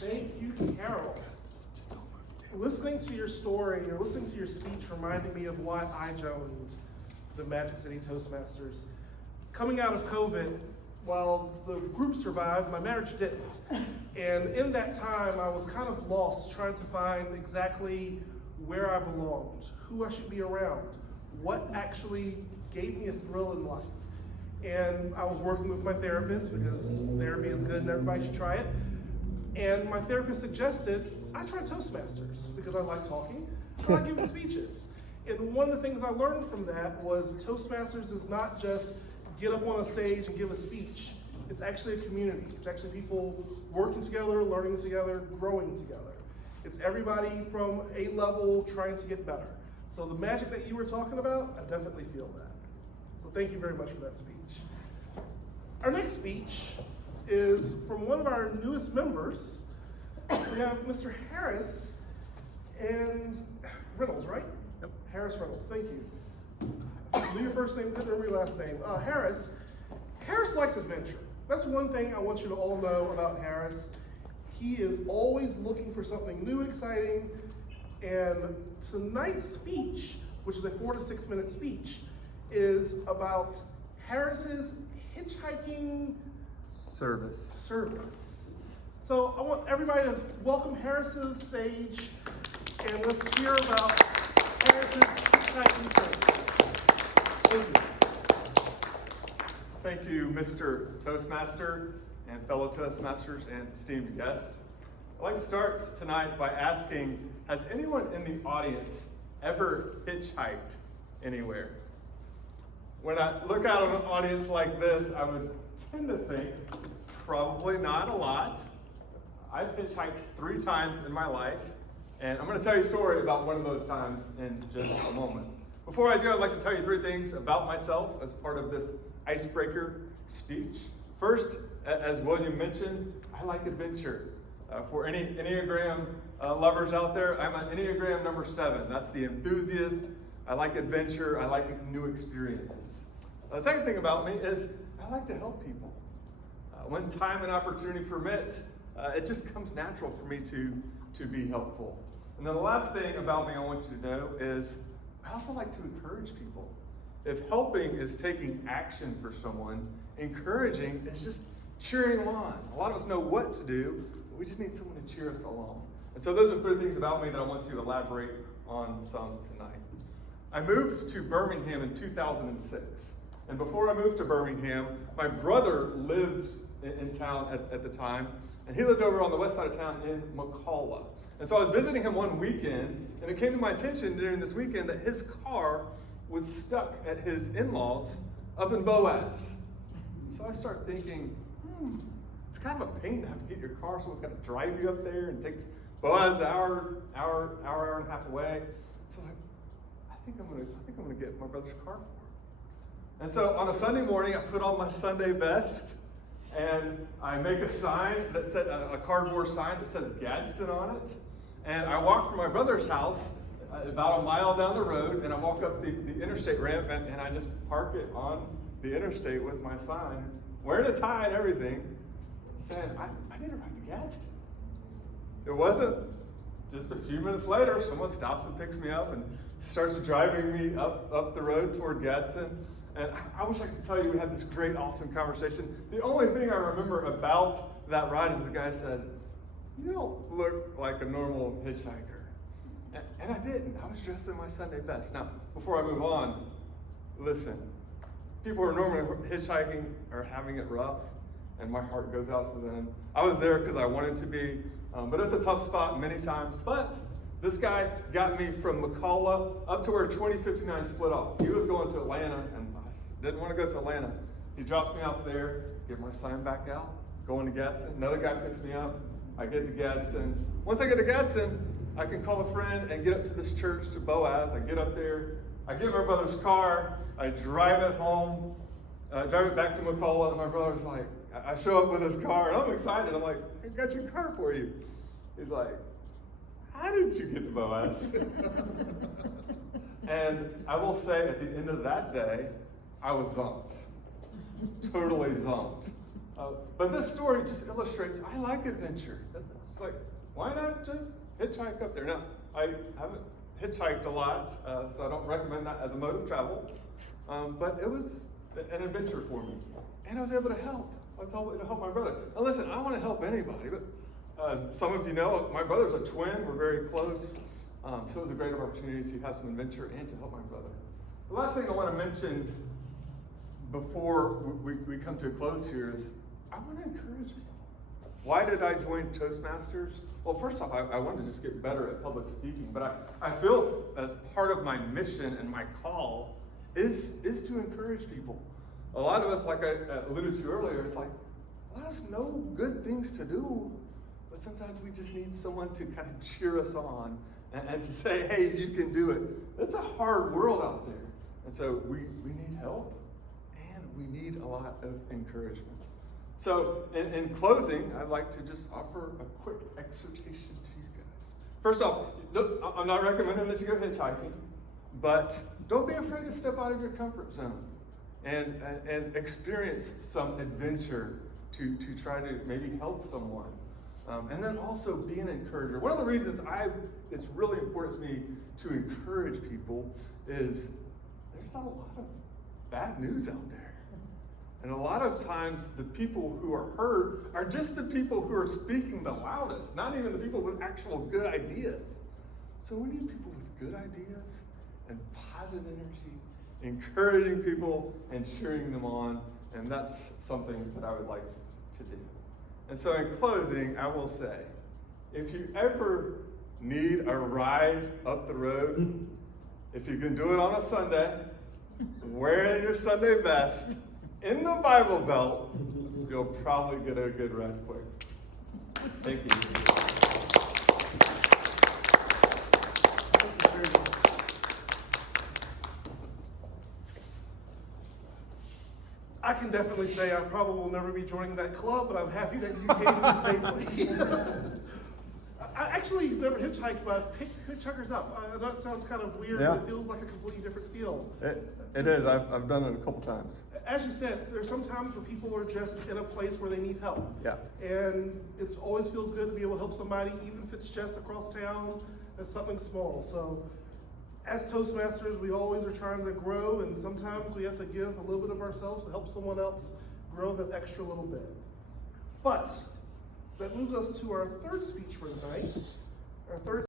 Thank you, Carol. Listening to your story or listening to your speech reminded me of why I joined the Magic City Toastmasters. Coming out of COVID, while the group survived, my marriage didn't. And in that time, I was kind of lost, trying to find exactly where I belonged, who I should be around, what actually gave me a thrill in life. And I was working with my therapist, because therapy is good and everybody should try it. And my therapist suggested I try Toastmasters because I like talking, I like giving speeches. And one of the things I learned from that was Toastmasters is not just get up on a stage and give a speech. It's actually a community. It's actually people working together, learning together, growing together. It's everybody from a level trying to get better. So the magic that you were talking about, I definitely feel that. So thank you very much for that speech. Our next speech is from one of our newest members. We have Mr. Harris and Reynolds, right? Yep. Harris Reynolds, thank you. Do your first name, couldn't remember your last name. Harris likes adventure. That's one thing I want you to all know about Harris. He is always looking for something new and exciting. And tonight's speech, which is a 4 to 6 minute speech, is about Harris's hitchhiking service. So I want everybody to welcome Harris to the stage, and let's hear about Harris's hitchhiking service. Thank you. Thank you, Mr. Toastmaster and fellow Toastmasters and esteemed guests. I'd like to start tonight by asking, has anyone in the audience ever hitchhiked anywhere? When I look out at an audience like this, I would tend to think probably not a lot. I've hitchhiked 3 times in my life, and I'm going to tell you a story about one of those times in just a moment. Before I do, I'd like to tell you 3 things about myself as part of this icebreaker speech. First, as William mentioned, I like adventure. For any Enneagram lovers out there, I'm an Enneagram number 7. That's the enthusiast. I like adventure. I like new experiences. The second thing about me is I like to help people. When time and opportunity permit, it just comes natural for me to be helpful. And then the last thing about me I want you to know is I also like to encourage people. If helping is taking action for someone, encouraging is just cheering them on. A lot of us know what to do, but we just need someone to cheer us along. And so those are 3 things about me that I want to elaborate on some tonight. I moved to Birmingham in 2006. And before I moved to Birmingham, my brother lived in town at the time, and he lived over on the west side of town in McCalla. And so I was visiting him one weekend, and it came to my attention during this weekend that his car was stuck at his in-laws up in Boaz. So I started thinking, it's kind of a pain to have to get your car. Someone's got to drive you up there, and it takes Boaz an hour and a half away. So I think I'm gonna get my brother's car for him. And so on a Sunday morning, I put on my Sunday best, and I make a sign that said a cardboard sign that says Gadsden on it. And I walk from my brother's house about a mile down the road, and I walk up the interstate ramp, and I just park it on the interstate with my sign, wearing a tie and everything, saying, I need to ride to Gadsden. It wasn't just a few minutes later, someone stops and picks me up and starts driving me up the road toward Gadsden. And I wish I could tell you we had this great, awesome conversation. The only thing I remember about that ride is the guy said, "You don't look like a normal hitchhiker." And I didn't. I was dressed in my Sunday best. Now, before I move on, listen. People who are normally hitchhiking are having it rough, and my heart goes out to them. I was there because I wanted to be, but it's a tough spot many times. But this guy got me from McCalla up to where 2059 split off. He was going to Atlanta, and I didn't want to go to Atlanta. He dropped me off there, get my sign back out, going to Gadsden. Another guy picks me up. I get to Gadsden. Once I get to Gadsden, I can call a friend and get up to this church to Boaz. I get up there. I get my brother's car. I drive it home. I drive it back to McCalla, and my brother's like, I show up with his car, and I'm excited. I'm like, I got your car for you. He's like, how did you get to Boaz? And I will say at the end of that day, I was zumped. Totally zumped. But this story just illustrates, I like adventure. It's like, why not just hitchhike up there? Now, I haven't hitchhiked a lot, so I don't recommend that as a mode of travel. But it was an adventure for me. And I was able to help. I was able to help my brother. Now listen, I want to help anybody, but some of you know, my brother's a twin. We're very close. So it was a great opportunity to have some adventure and to help my brother. The last thing I want to mention before we come to a close here is I want to encourage people. Why did I join Toastmasters? Well, first off, I wanted to just get better at public speaking, but I feel as part of my mission and my call is to encourage people. A lot of us, like I alluded to earlier, it's like, let us know good things to do, but sometimes we just need someone to kind of cheer us on and to say, hey, you can do it. It's a hard world out there. And so we need help, and we need a lot of encouragement. So in closing, I'd like to just offer a quick exhortation to you guys. First off, I'm not recommending that you go hitchhiking, but don't be afraid to step out of your comfort zone and experience some adventure to try to maybe help someone. And then also be an encourager. One of the reasons it's really important to me to encourage people is there's a lot of bad news out there. And a lot of times the people who are heard are just the people who are speaking the loudest, not even the people with actual good ideas. So we need people with good ideas and positive energy, encouraging people and cheering them on. And that's something that I would like to do. And so in closing, I will say, if you ever need a ride up the road, if you can do it on a Sunday, wearing your Sunday best, in the Bible Belt, you'll probably get a good ride quick. Thank you. I can definitely say I probably will never be joining that club, but I'm happy that you came here safely. I actually never hitchhiked, but hitchhikers up. I know it sounds kind of weird, Yeah. but it feels like a completely different feel. It is. I've done it a couple times. As you said, there's some times where people are just in a place where they need help. Yeah. And it always feels good to be able to help somebody, even if it's just across town, as something small. So as Toastmasters, we always are trying to grow, and sometimes we have to give a little bit of ourselves to help someone else grow that extra little bit. But that moves us to our third speech for tonight. Our third